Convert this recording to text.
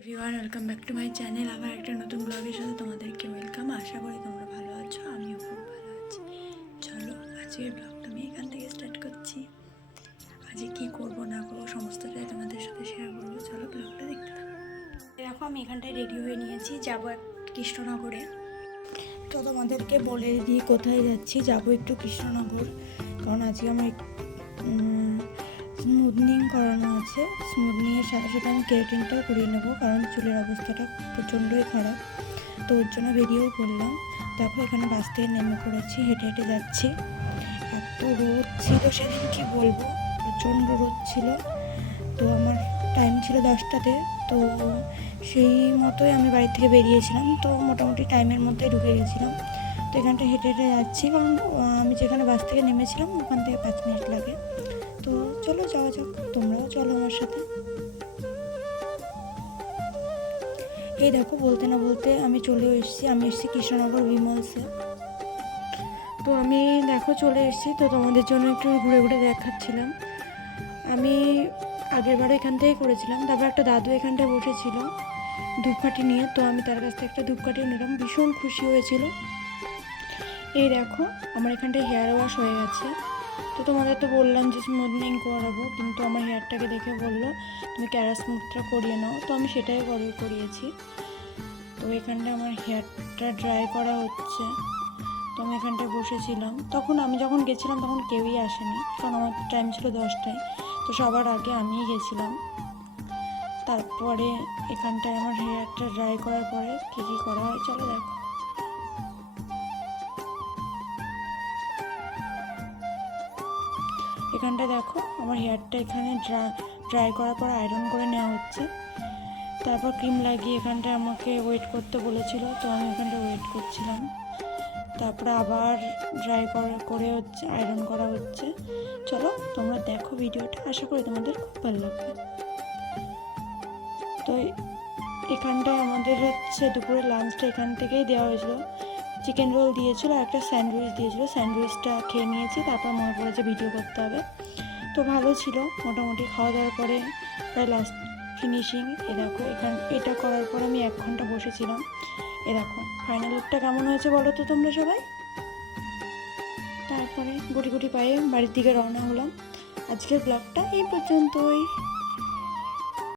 Everyone welcome back to my channel. আবার একটা নতুন ব্লগের সাথে তোমাদেরকে ওয়েলকাম। আশা করি তোমরা ভালো আছো, আমিও খুব ভালো আছি। চলো আজকের ব্লগটা আমি এখান থেকে স্টার্ট করছি। আজকে কী করবো না করবো সমস্তটাই তোমাদের সাথে শেয়ার করবো। চলো ব্লগটা দেখতে থাকো। দেখো আমি এখানটায় রেডি হয়ে নিয়েছি, যাবো কৃষ্ণনগরে। তো তোমাদেরকে বলে দিই কোথায় যাচ্ছি। যাবো একটু কৃষ্ণনগর, কারণ আজকে আমার স্মুথনিং করানো আছে। স্মুথনিংয়ের সাথে সাথে আমি কেরাটিনটাও করিয়ে নেবো, কারণ চুলের অবস্থাটা প্রচণ্ডই খারাপ। তো ওর জন্য বেরিয়েও পড়লাম। দেখো এখানে বাস থেকে নেমে পড়েছি, হেঁটে হেঁটে যাচ্ছি। এত রোদ ছিল সেদিন কি বলবো, প্রচণ্ড রোদ ছিল। তো আমার টাইম ছিল 10টাতে, তো সেই মতোই আমি বাড়ি থেকে বেরিয়েছিলাম। তো মোটামুটি টাইমের মধ্যেই ঢুকে গেছিলাম। তো এখানটা হেঁটে হেঁটে যাচ্ছি, কারণ আমি যেখানে বাস থেকে নেমেছিলাম ওখান থেকে 5 মিনিট লাগে। তো চলো যাওয়া যাক, তোমরাও চলো আমার সাথে। এই দেখো বলতে না বলতে আমি চলেও এসেছি। আমি এসেছি কৃষ্ণনগর বিমলসে। তো আমি দেখো চলে এসেছি। তো তোমাদের জন্য একটু ঘুরে ঘুরে দেখাচ্ছিলাম। আমি আগেরবারও এখান থেকেই করেছিলাম। তারপর একটা দাদু এখানটায় বসেছিল ধূপকাঠি নিয়ে, তো আমি তার কাছ থেকে একটা ধূপকাঠিও নিলাম, ভীষণ খুশি হয়েছিল। এই দেখো আমার এখানটায় হেয়ার ওয়াশ হয়ে গেছে। তো তোমাদের তো বললাম যে স্মুথনিং করাবো, কিন্তু আমার হেয়ারটাকে দেখে বললো তুমি ক্যারা স্মুথটা করিয়ে নাও। তো আমি সেটাই করিয়েছি। তো এখানটা আমার হেয়ারটা ড্রাই করা হচ্ছে। তো আমি এখানটায় বসেছিলাম। তখন আমি যখন গেছিলাম তখন কেউই আসেনি, কারণ আমার টাইম ছিল 10টায়। তো সবার আগে আমিই গেছিলাম। তারপরে এখানটায় আমার হেয়ারটা ড্রাই করার পরে কী কী করা হয় চলো দেখো। এখানটা দেখো আমার হেয়ারটা এখানে ড্রাই করার পর আয়রন করে নেওয়া হচ্ছে। তারপর ক্রিম লাগিয়ে এখানটায় আমাকে ওয়েট করতে বলেছিল, তো আমি এখানটা ওয়েট করছিলাম। তারপরে আবার ড্রাই করে হচ্ছে, আয়রন করা হচ্ছে। চলো তোমরা দেখো ভিডিওটা, আশা করি তোমাদের খুব ভালো লাগবে। তো এখানটায় আমাদের হচ্ছে দুপুরের লাঞ্চটা এখান থেকেই দেওয়া হয়েছিল। চিকেন রোল দিয়েছিল আর একটা স্যান্ডউইচ দিয়েছিল। স্যান্ডউইচটা খেয়ে নিয়েছি, তারপর মনে পড়েছে ভিডিও করতে হবে। তো ভালো ছিল মোটামুটি। খাওয়া দাওয়ার পরে প্রায় লাস্ট ফিনিশিং। দেখো এটা করার পর আমি 1 ঘন্টা বসেছিলাম। দেখো ফাইনাল লুকটা কেমন হয়েছে বলো তো তোমরা সবাই। তারপরে গুটি গুটি পায়ে বাড়ির দিকে রওনা হলাম। আজকের ব্লগটা এই পর্যন্তই।